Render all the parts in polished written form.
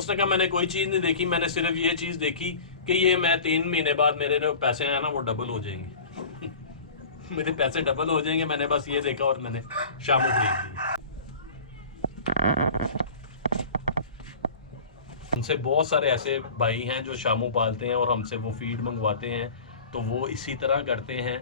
उसने कहा मैंने कोई चीज़ नहीं देखी, मैंने सिर्फ ये चीज़ देखी कि ये मैं 3 महीने बाद मेरे जो पैसे आए ना वो डबल हो जाएंगे। मेरे पैसे डबल हो जाएंगे, मैंने बस ये देखा और मैंने शामू खरीद ली। हमसे बहुत सारे ऐसे भाई हैं जो शामू पालते हैं और हमसे वो फीड मंगवाते हैं, तो वो इसी तरह करते हैं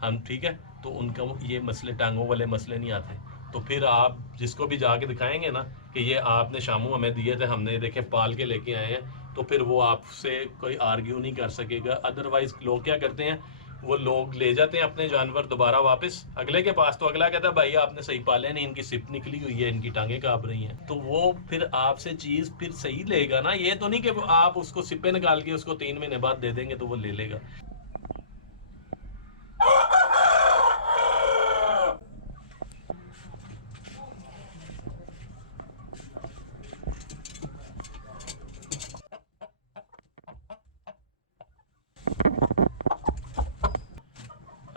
हम, ठीक है। तो उनका ये मसले, टांगों वाले मसले नहीं आते। तो फिर आप जिसको भी जाके दिखाएंगे ना कि ये आपने शामू हमें दिए थे, हमने देखे पाल के लेके आए हैं, तो फिर वो आपसे कोई आर्ग्यू नहीं कर सकेगा। अदरवाइज लोग क्या करते हैं, वो लोग ले जाते हैं अपने जानवर दोबारा वापस अगले के पास, तो अगला कहता है भाई आपने सही पाले नहीं, इनकी सिप निकली हुई है, इनकी टांगे कांप रही हैं। तो वो फिर आपसे चीज फिर सही लेगा ना, ये तो नहीं कि आप उसको सिप्पे निकाल के उसको 3 महीने बाद दे देंगे तो वो ले लेगा।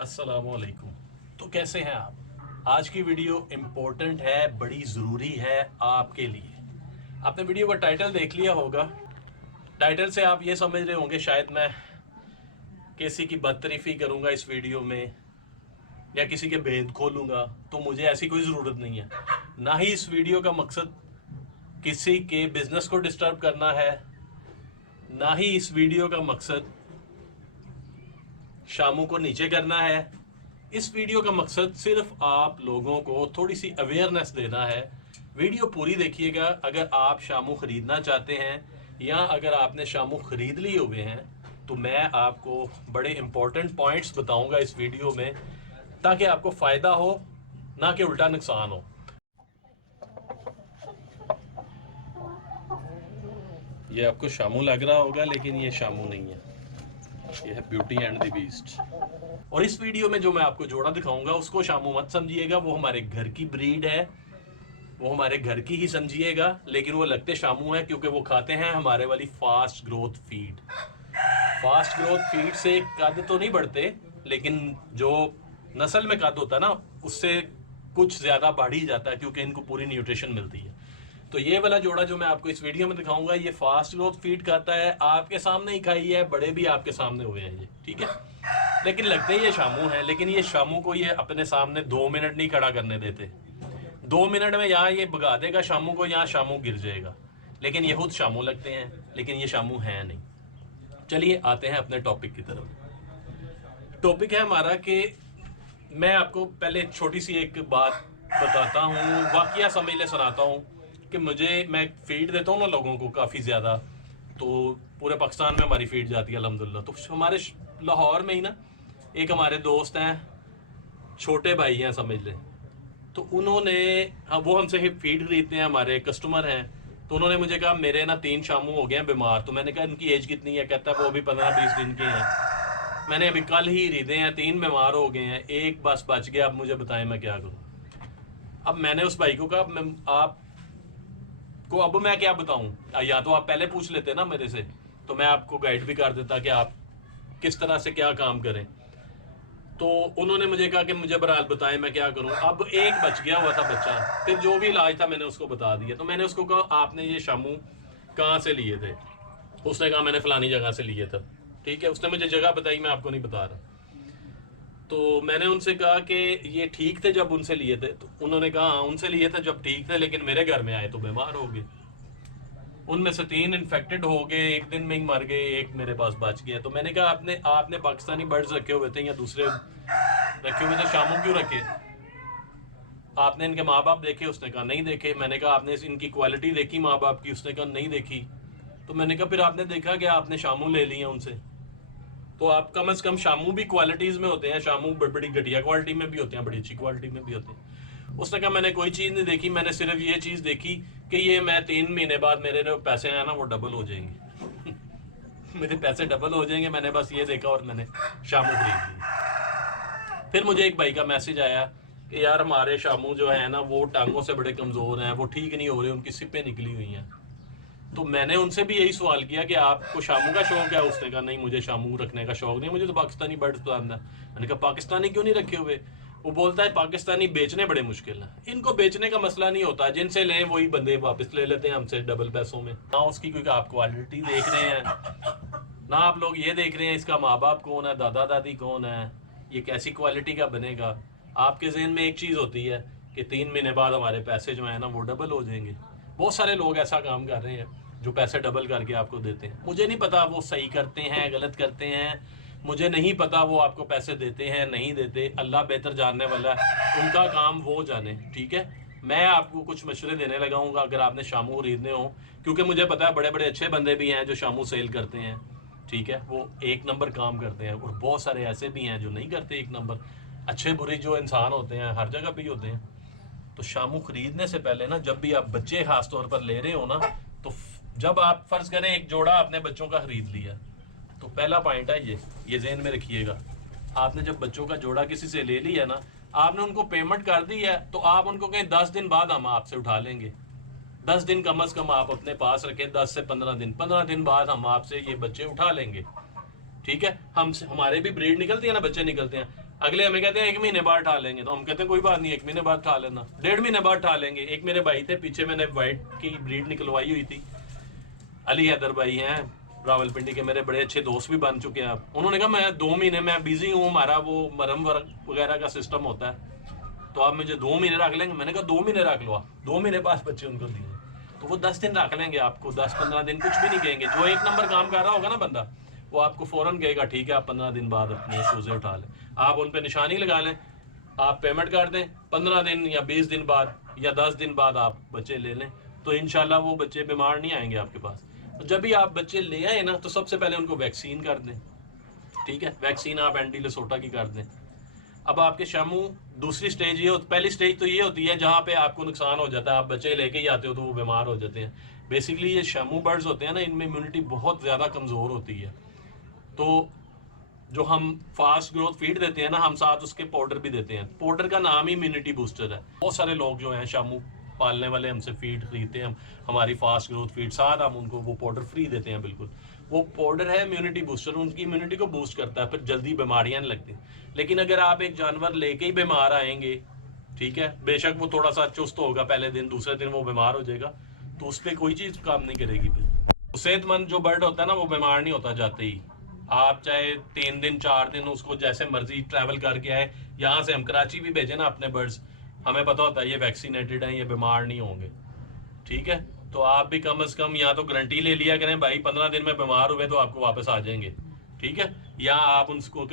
अस्सलामुअलैकुम। तो कैसे हैं आप? आज की वीडियो इम्पोर्टेंट है, बड़ी ज़रूरी है आपके लिए। आपने वीडियो का टाइटल देख लिया होगा। टाइटल से आप ये समझ रहे होंगे शायद मैं किसी की बदतरीफी करूंगा इस वीडियो में या किसी के भेद खोलूंगा, तो मुझे ऐसी कोई ज़रूरत नहीं है। ना ही इस वीडियो का मकसद किसी के बिजनेस को डिस्टर्ब करना है, ना ही इस वीडियो का मकसद शामू को नीचे करना है। इस वीडियो का मकसद सिर्फ आप लोगों को थोड़ी सी अवेयरनेस देना है। वीडियो पूरी देखिएगा। अगर आप शामू खरीदना चाहते हैं या अगर आपने शामू खरीद लिए हुए हैं, तो मैं आपको बड़े इंपॉर्टेंट पॉइंट्स बताऊंगा इस वीडियो में, ताकि आपको फ़ायदा हो, ना कि उल्टा नुकसान हो। ये आपको शामू लग रहा होगा, लेकिन ये शामू नहीं है, ये है ब्यूटी एंड द बीस्ट। और इस वीडियो में जो मैं आपको जोड़ा दिखाऊंगा उसको शामू मत समझिएगा, वो हमारे घर की ब्रीड है, वो हमारे घर की ही समझिएगा। लेकिन वो लगते शामू हैं क्योंकि वो खाते हैं हमारे वाली fast growth feed. Fast growth feed से कद तो नहीं बढ़ते, लेकिन जो नस्ल में कद होता है ना, उससे कुछ ज्यादा बढ़ ही जाता है क्योंकि इनको पूरी न्यूट्रिशन मिलती है। तो ये वाला जोड़ा जो मैं आपको इस वीडियो में दिखाऊंगा, ये फास्ट ग्रोथ फीड खाता है, आपके सामने ही खाई है, बड़े भी आपके सामने हुए हैं ये, ठीक है। लेकिन लगते ही ये शामू है, लेकिन ये शामू को ये अपने सामने 2 मिनट नहीं खड़ा करने देते। 2 मिनट में यहाँ ये भगा देगा शामू को, यहाँ शामू गिर जाएगा। लेकिन ये खुद शामू लगते हैं, लेकिन ये शामू है नहीं। चलिए आते हैं अपने टॉपिक की तरफ। टॉपिक है हमारा कि मैं आपको पहले छोटी सी एक बात बताता हूँ, वाकया समझ ले सुनाता हूँ कि मैं फीड देता हूँ ना लोगों को काफ़ी ज़्यादा, तो पूरे पाकिस्तान में हमारी फीड जाती है अल्हम्दुलिल्लाह। तो हमारे लाहौर में ही ना एक हमारे दोस्त हैं, छोटे भाई हैं समझ लें। तो उन्होंने, हाँ, वो हमसे ही फीड खरीदते हैं, हमारे कस्टमर हैं। तो उन्होंने मुझे कहा मेरे ना 3 शामू हो गए हैं बीमार। तो मैंने कहा इनकी एज कितनी है? कहता है वो भी 15-20 दिन के हैं, मैंने अभी कल ही खरीदे हैं, 3 बीमार हो गए हैं, एक बस बच गया, अब मुझे बताएं मैं क्या करूं। अब मैंने उस भाई को कहा आपको अब मैं क्या बताऊं, या तो आप पहले पूछ लेते ना मेरे से, तो मैं आपको गाइड भी कर देता कि आप किस तरह से क्या काम करें। तो उन्होंने मुझे कहा कि मुझे बहरहाल बताएं मैं क्या करूं। अब एक बच गया हुआ था बच्चा, फिर जो भी इलाज था मैंने उसको बता दिया। तो मैंने उसको कहा आपने ये शामू कहाँ से लिए थे? उसने कहा मैंने फलानी जगह से लिए था। ठीक है, उसने मुझे जगह बताई, मैं आपको नहीं बता रहा। तो मैंने उनसे कहा कि ये ठीक थे जब उनसे लिए थे? तो उन्होंने कहा हाँ उनसे लिए थे जब ठीक थे, लेकिन मेरे घर में आए तो बीमार हो गए। उनमें से 3 इन्फेक्टेड हो गए, एक दिन में ही मर गए, एक मेरे पास बच गया। तो मैंने कहा आपने पाकिस्तानी बर्ड्स रखे हुए थे या दूसरे रखे हुए थे, शामू क्यों रखे? आपने इनके माँ बाप देखे? उसने कहा नहीं देखे। मैंने कहा आपने इनकी क्वालिटी देखी माँ बाप की? उसने कहा नहीं देखी। तो मैंने कहा फिर आपने देखा कि आपने शामू ले लिए उनसे? तो आप कम से कम शामू भी क्वालिटीज में होते हैं, शामू बड़ी घटिया क्वालिटी में भी होते हैं, बड़ी अच्छी क्वालिटी में भी होते हैं। उसने कहा मैंने कोई चीज़ नहीं देखी, मैंने सिर्फ ये चीज़ देखी कि ये मैं 3 महीने बाद मेरे जो पैसे आए ना वो डबल हो जाएंगे। मेरे पैसे डबल हो जाएंगे, मैंने बस ये देखा और मैंने शामू खरीद ली। फिर मुझे एक भाई का मैसेज आया कि यार हमारे शामू जो है ना वो टांगों से बड़े कमज़ोर हैं, वो ठीक नहीं हो रहे, उनकी सिप्पें निकली हुई हैं। तो मैंने उनसे भी यही सवाल किया कि आपको शामू का शौक है? उसने कहा नहीं मुझे शामू रखने का शौक नहीं, मुझे तो पाकिस्तानी बर्ड्स पसंद है। मैंने कहा पाकिस्तानी क्यों नहीं रखे हुए? वो बोलता है पाकिस्तानी बेचने बड़े मुश्किल हैं। इनको बेचने का मसला नहीं होता, जिनसे लें वही बंदे वापस ले लेते हैं हमसे डबल पैसों में। ना उसकी कोई आप क्वालिटी देख रहे हैं, ना आप लोग ये देख रहे हैं इसका माँ बाप कौन है, दादा दादी कौन है, ये कैसी क्वालिटी का बनेगा। आपके जहन में एक चीज़ होती है कि 3 महीने बाद हमारे पैसे जो है ना वो डबल हो जाएंगे। बहुत सारे लोग ऐसा काम कर रहे हैं जो पैसे डबल करके आपको देते हैं। मुझे नहीं पता वो सही करते हैं गलत करते हैं, मुझे नहीं पता वो आपको पैसे देते हैं नहीं देते, अल्लाह बेहतर जानने वाला है, उनका काम वो जाने। ठीक है, मैं आपको कुछ मशवरे देने लगाऊंगा अगर आपने शामू खरीदने हो, क्योंकि मुझे पता है बड़े बड़े अच्छे बंदे भी हैं जो शामू सेल करते हैं। ठीक है, वो एक नंबर काम करते हैं, और बहुत सारे ऐसे भी हैं जो नहीं करते एक नंबर। अच्छे बुरे जो इंसान होते हैं हर जगह पे ही होते हैं। तो शामू खरीदने से पहले ना, जब भी आप बच्चे खास तौर पर ले रहे हो ना, तो जब आप फर्ज करें एक जोड़ा आपने बच्चों का खरीद लिया, तो पहला पॉइंट है ये ज़हन में रखिएगा। आपने जब बच्चों का जोड़ा किसी से ले लिया ना, आपने उनको पेमेंट कर दी है, तो आप उनको कहें 10 दिन बाद हम आपसे उठा लेंगे। 10 दिन कम अज़ कम आप अपने पास रखें, 10 से 15 दिन बाद हम आपसे ये बच्चे उठा लेंगे। ठीक है, हमारे भी ब्रीड निकलती है ना, बच्चे निकलते हैं, अगले हमें कहते हैं 1 महीने बाद उठा लेंगे, तो हम कहते हैं कोई बात नहीं 1 महीने बाद उठा लेना, 1.5 महीने बाद उठा लेंगे। एक मेरे भाई थे पीछे, मैंने वाइट की ब्रीड निकलवाई हुई थी, अली हैदर भाई हैं रावलपिंडी के, मेरे बड़े अच्छे दोस्त भी बन चुके हैं आप। उन्होंने कहा मैं 2 महीने में बिजी हूँ, हमारा वो मरहम वगैरह का सिस्टम होता है, तो आप मुझे 2 महीने रख लेंगे। मैंने कहा 2 महीने रख लो आप। 2 महीने बाद बच्चे उनको दिए, तो वो 10 दिन रख लेंगे आपको, 10-15 दिन कुछ भी नहीं कहेंगे। जो एक नंबर काम कर रहा होगा ना बंदा, वो आपको फ़ौरन कहेगा ठीक है आप 15 दिन बाद अपने चूज़े उठा लें। आप उन पर निशानी लगा लें, आप पेमेंट कर दें, 15 दिन या 20 दिन बाद या 10 दिन बाद आप बच्चे ले लें, तो इंशाल्लाह वो बच्चे बीमार नहीं आएंगे आपके पास। तो जब भी आप बच्चे ले आए ना, तो सबसे पहले उनको वैक्सीन कर दें। ठीक है, वैक्सीन आप एंटी लेसोटा की कर दें। अब आपके शामू दूसरी स्टेज ये पहली स्टेज तो ये होती है जहाँ पे आपको नुकसान हो जाता है, आप बच्चे लेके ही आते हो तो वो बीमार हो जाते हैं। बेसिकली ये शामू बर्ड्स होते हैं ना, इनमें इम्यूनिटी बहुत ज़्यादा कमज़ोर होती है। तो जो हम फास्ट ग्रोथ फीड देते हैं ना, हम साथ उसके पाउडर भी देते हैं। पाउडर का नाम ही इम्यूनिटी बूस्टर है। बहुत सारे लोग जो हैं शामू पालने वाले हमसे फीड खरीदते हैं, हमारी फास्ट ग्रोथ फीड, साथ हम उनको वो पाउडर फ्री देते हैं। बिल्कुल वो पाउडर है इम्यूनिटी बूस्टर, उनकी इम्यूनिटी को बूस्ट करता है, फिर जल्दी बीमारियां नहीं लगती। लेकिन अगर आप एक जानवर लेके ही बीमार आएंगे, ठीक है, बेशक वो थोड़ा सा चुस्त होगा पहले दिन, दूसरे दिन वो बीमार हो जाएगा, तो उस पर कोई चीज़ काम नहीं करेगी। फिर सेहतमंद जो बर्ड होता है ना, वो बीमार नहीं होता जाते ही। आप चाहे 3 दिन 4 दिन उसको जैसे मर्जी ट्रैवल करके आए, यहाँ से हम कराची भी भेजें ना अपने बर्ड्स, हमें पता होता है ये वैक्सीनेटेड हैं, ये बीमार नहीं होंगे। ठीक है, तो आप भी कम से कम या तो गारंटी ले लिया करें भाई 15 दिन में बीमार हुए तो आपको वापस आ जाएंगे। ठीक है, या आप उनको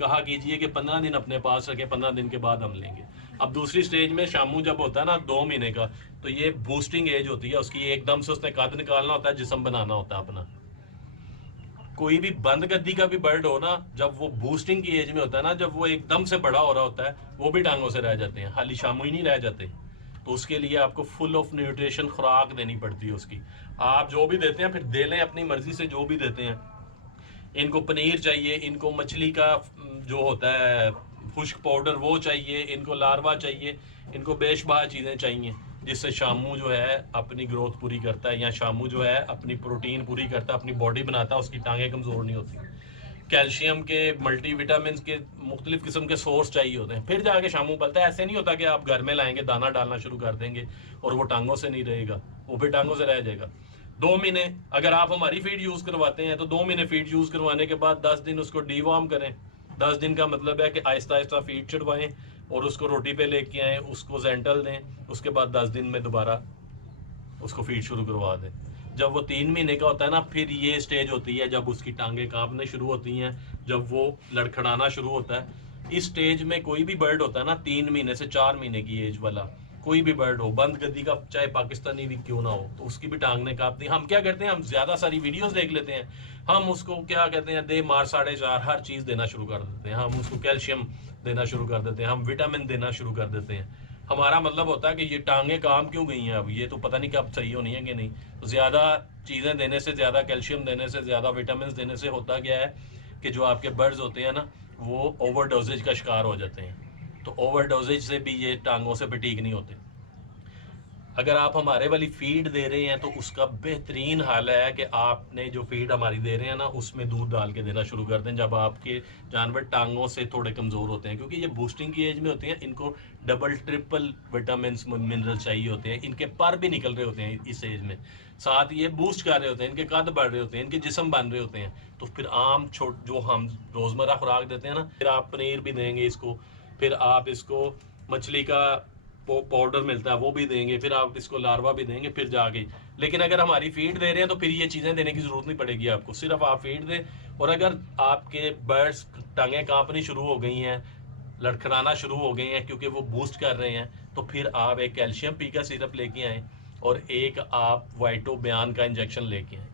कहा कीजिए कि 15 दिन अपने पास रखें, 15 दिन के बाद हम लेंगे। अब दूसरी स्टेज में शामू जब होता है ना 2 महीने का, तो ये बूस्टिंग एज होती है उसकी, एकदम से उसने कद निकालना होता है, जिस्म बनाना होता है अपना। कोई भी बंद गद्दी का भी बर्ड हो ना, जब वो बूस्टिंग की एज में होता है ना, जब वो एकदम से बड़ा हो रहा होता है, वो भी टांगों से रह जाते हैं, खाली शामू ही नहीं रह जाते। तो उसके लिए आपको फुल ऑफ न्यूट्रिशन खुराक देनी पड़ती है उसकी। आप जो भी देते हैं फिर दे लें अपनी मर्जी से, जो भी देते हैं। इनको पनीर चाहिए, इनको मछली का जो होता है खुश्क पाउडर वो चाहिए, इनको लार्वा चाहिए, इनको बेशबहा चीज़ें चाहिए, जिससे शामू जो है अपनी ग्रोथ पूरी करता है, या शामू जो है अपनी प्रोटीन पूरी करता है, अपनी बॉडी बनाता है, उसकी टांगें कमज़ोर नहीं होती। कैल्शियम के, मल्टीविटामिन के मुख्तलिफ किस्म के सोर्स चाहिए होते हैं, फिर जाके शामू पलता है। ऐसे नहीं होता कि आप घर में लाएंगे, दाना डालना शुरू कर देंगे और वो टांगों से नहीं रहेगा, वो फिर टांगों से रह जाएगा। 2 महीने अगर आप हमारी फीड यूज़ करवाते हैं, तो 2 महीने फीड यूज़ करवाने के बाद 10 दिन उसको डीवॉर्म करें। 10 दिन का मतलब है कि आहिस्ता आहिस्ता फीड चढ़वाएं और उसको रोटी पे लेके आएँ, उसको जेंटल दें, उसके बाद 10 दिन में दोबारा उसको फीड शुरू करवा दें। जब वो 3 महीने का होता है ना, फिर ये स्टेज होती है जब उसकी टांगें कांपने शुरू होती हैं, जब वो लड़खड़ाना शुरू होता है। इस स्टेज में कोई भी बर्ड होता है ना, 3 महीने से 4 महीने की एज वाला कोई भी बर्ड हो, बंद गद्दी का चाहे पाकिस्तानी भी क्यों ना हो, तो उसकी भी टांगने कांपती। हम क्या करते हैं, हम ज़्यादा सारी वीडियोस देख लेते हैं, हम उसको क्या कहते हैं, दे मार 4.5 हर चीज़ देना शुरू कर देते हैं, हम उसको कैल्शियम देना शुरू कर देते हैं, हम विटामिन देना शुरू कर देते हैं। हमारा मतलब होता है कि ये टांगे काम क्यों गई हैं, अब ये तो पता नहीं कब सही होनी है कि नहीं। तो ज़्यादा चीज़ें देने से, ज़्यादा कैल्शियम देने से, ज़्यादा विटामिन देने से होता क्या है कि जो आपके बर्ड्स होते हैं ना, वो ओवर डोजेज का शिकार हो जाते हैं। तो ओवर डोजेज से भी ये टांगों से भी ठीक नहीं होते। अगर आप हमारे वाली फीड दे रहे हैं तो उसका बेहतरीन हाल है कि आपने जो फीड हमारी दे रहे हैं ना उसमें दूध डाल के देना शुरू कर दें जब आपके जानवर टांगों से थोड़े कमज़ोर होते हैं, क्योंकि ये बूस्टिंग की एज में होते हैं, इनको डबल ट्रिपल विटामिन मिनरल चाहिए होते हैं, इनके पर भी निकल रहे होते हैं इस एज में, साथ ये बूस्ट कर रहे होते हैं, इनके कद बढ़ रहे होते हैं, इनके जिस्म बन रहे होते हैं। तो फिर आम छोट जो हम रोज़मर्रा खुराक देते हैं ना, फिर आप पनीर भी देंगे इसको, फिर आप इसको मछली का पाउडर मिलता है वो भी देंगे, फिर आप इसको लार्वा भी देंगे फिर जाके। लेकिन अगर हमारी फीड दे रहे हैं तो फिर ये चीज़ें देने की ज़रूरत नहीं पड़ेगी आपको, सिर्फ आप फीड दें। और अगर आपके बर्ड्स टांगें कांपनी शुरू हो गई हैं, लड़खड़ाना शुरू हो गए हैं क्योंकि वो बूस्ट कर रहे हैं, तो फिर आप एक कैल्शियम पी का सिरप लेके आएँ और एक आप वाइटो बयान का इंजेक्शन लेके आएँ,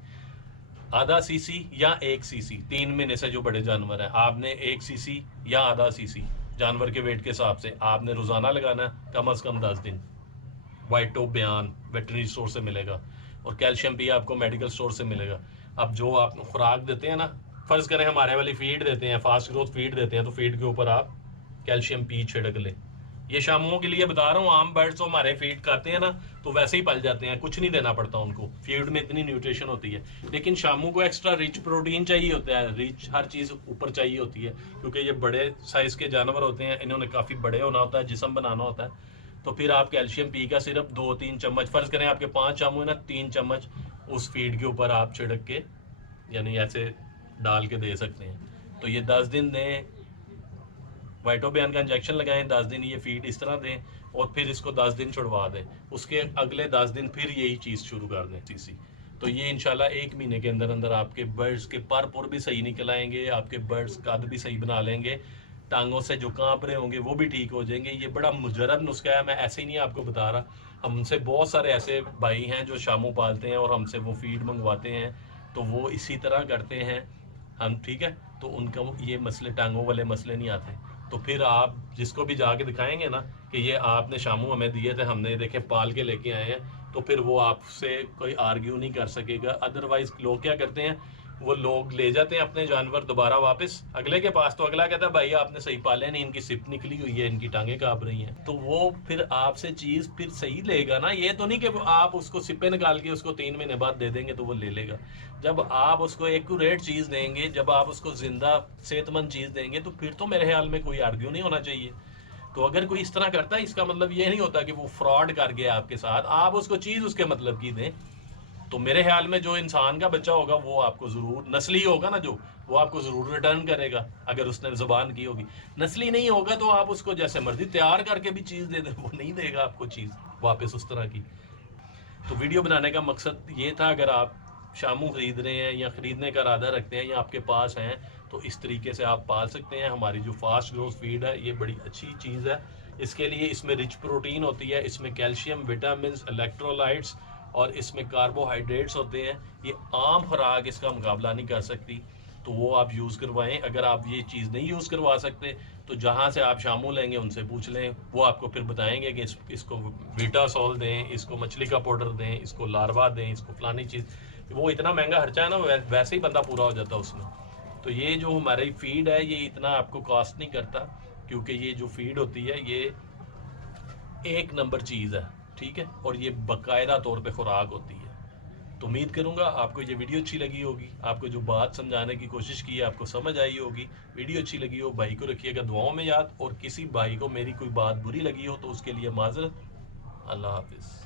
आधा सीसी या 1 सीसी। 3 महीने से जो बड़े जानवर हैं आपने 1 सीसी या आधा सीसी जानवर के वेट के हिसाब से आपने रोज़ाना लगाना है, कम से कम 10 दिन। वाइटो बयान वेटरनरी स्टोर से मिलेगा और कैल्शियम पी आपको मेडिकल स्टोर से मिलेगा। अब जो आप खुराक देते हैं ना, फ़र्ज़ करें हमारे वाली फीड देते हैं, फास्ट ग्रोथ फीड देते हैं, तो फीड के ऊपर आप कैल्शियम पी छिड़क लें। ये शामुओं के लिए बता रहा हूँ, आम बर्ड्स तो हमारे फीड खाते हैं ना तो वैसे ही पल जाते हैं, कुछ नहीं देना पड़ता उनको, फीड में इतनी न्यूट्रिशन होती है। लेकिन शामू को एक्स्ट्रा रिच प्रोटीन चाहिए होता है, रिच हर चीज़ ऊपर चाहिए होती है, क्योंकि ये बड़े साइज़ के जानवर होते हैं, इन्होंने काफ़ी बड़े होना होता है, जिस्म बनाना होता है। तो फिर आप कैल्शियम पी का सिर्फ 2-3 चम्मच, फ़र्ज़ करें आपके 5 शामू है ना, 3 चम्मच उस फीड के ऊपर आप छिड़क के यानी ऐसे डाल के दे सकते हैं। तो ये 10 दिन दें, वाइटो बयान का इंजेक्शन लगाएं, 10 दिन ये फीड इस तरह दें और फिर इसको 10 दिन छुड़वा दें, उसके अगले 10 दिन फिर यही चीज़ शुरू कर दें सीसी। तो ये इंशाल्लाह 1 महीने के अंदर अंदर आपके बर्ड्स के पर भी सही निकल आएंगे, आपके बर्ड्स कद भी सही बना लेंगे, टांगों से जो कांप रहे होंगे वो भी ठीक हो जाएंगे। ये बड़ा मुजरब नुस्खा है, मैं ऐसे ही नहीं आपको बता रहा, हमसे बहुत सारे ऐसे भाई हैं जो शामू पालते हैं और हमसे वो फीड मंगवाते हैं, तो वो इसी तरह करते हैं हम, ठीक है। तो उनका ये मसले टांगों वाले मसले नहीं आते। तो फिर आप जिसको भी जाके दिखाएंगे ना कि ये आपने शामू हमें दिए थे, हमने देखे पाल के लेके आए हैं, तो फिर वो आपसे कोई आर्ग्यू नहीं कर सकेगा। अदरवाइज लोग क्या करते हैं, वो लोग ले जाते हैं अपने जानवर दोबारा वापस अगले के पास, तो अगला कहता है भाई आपने सही पाले नहीं, इनकी सिप निकली हुई है, इनकी टांगें कांप रही हैं। तो वो फिर आपसे चीज़ फिर सही लेगा ना, ये तो नहीं कि आप उसको सिप्पे निकाल के उसको 3 महीने बाद दे देंगे तो वो ले लेगा। जब आप उसको एक्यूरेट चीज़ देंगे, जब आप उसको जिंदा सेहतमंद चीज़ देंगे, तो फिर तो मेरे ख्याल में कोई आर्ग्यू नहीं होना चाहिए। तो अगर कोई इस तरह करता है, इसका मतलब ये नहीं होता कि वो फ्रॉड कर गया आपके साथ, आप उसको चीज़ उसके मतलब की दें। तो मेरे ख्याल में जो इंसान का बच्चा होगा वो आपको ज़रूर, नस्ली होगा ना जो, वो आपको ज़रूर रिटर्न करेगा अगर उसने ज़ुबान की होगी। नस्ली नहीं होगा तो आप उसको जैसे मर्जी तैयार करके भी चीज़ दे दें, वो नहीं देगा आपको चीज़ वापस उस तरह की। तो वीडियो बनाने का मकसद ये था, अगर आप शामू ख़रीद रहे हैं या ख़रीदने का इरादा रखते हैं या आपके पास हैं, तो इस तरीके से आप पाल सकते हैं। हमारी जो फास्ट ग्रोथ फीड है ये बड़ी अच्छी चीज़ है। इसके लिए इसमें रिच प्रोटीन होती है, इसमें कैल्शियम, विटामिन, इलेक्ट्रोलाइट्स और इसमें कार्बोहाइड्रेट्स होते हैं। ये आम खुराक इसका मुकाबला नहीं कर सकती, तो वो आप यूज़ करवाएं। अगर आप ये चीज़ नहीं यूज़ करवा सकते तो जहाँ से आप शामू लेंगे उनसे पूछ लें, वो आपको फिर बताएंगे कि इसको वीटासॉल दें, इसको मछली का पाउडर दें, इसको लार्वा दें, इसको फलानी चीज़। वो इतना महंगा खर्चा है ना, वैसे ही बंदा पूरा हो जाता है उसमें। तो ये जो हमारी फीड है ये इतना आपको कॉस्ट नहीं करता, क्योंकि ये जो फीड होती है ये 1 नंबर चीज़ है, ठीक है, और ये बाकायदा तौर पे खुराक होती है। तो उम्मीद करूंगा आपको ये वीडियो अच्छी लगी होगी, आपको जो बात समझाने की कोशिश की है आपको समझ आई होगी। वीडियो अच्छी लगी हो, भाई को रखिएगा दुआओं में याद, और किसी भाई को मेरी कोई बात बुरी लगी हो तो उसके लिए माजरत। अल्लाह हाफिज़।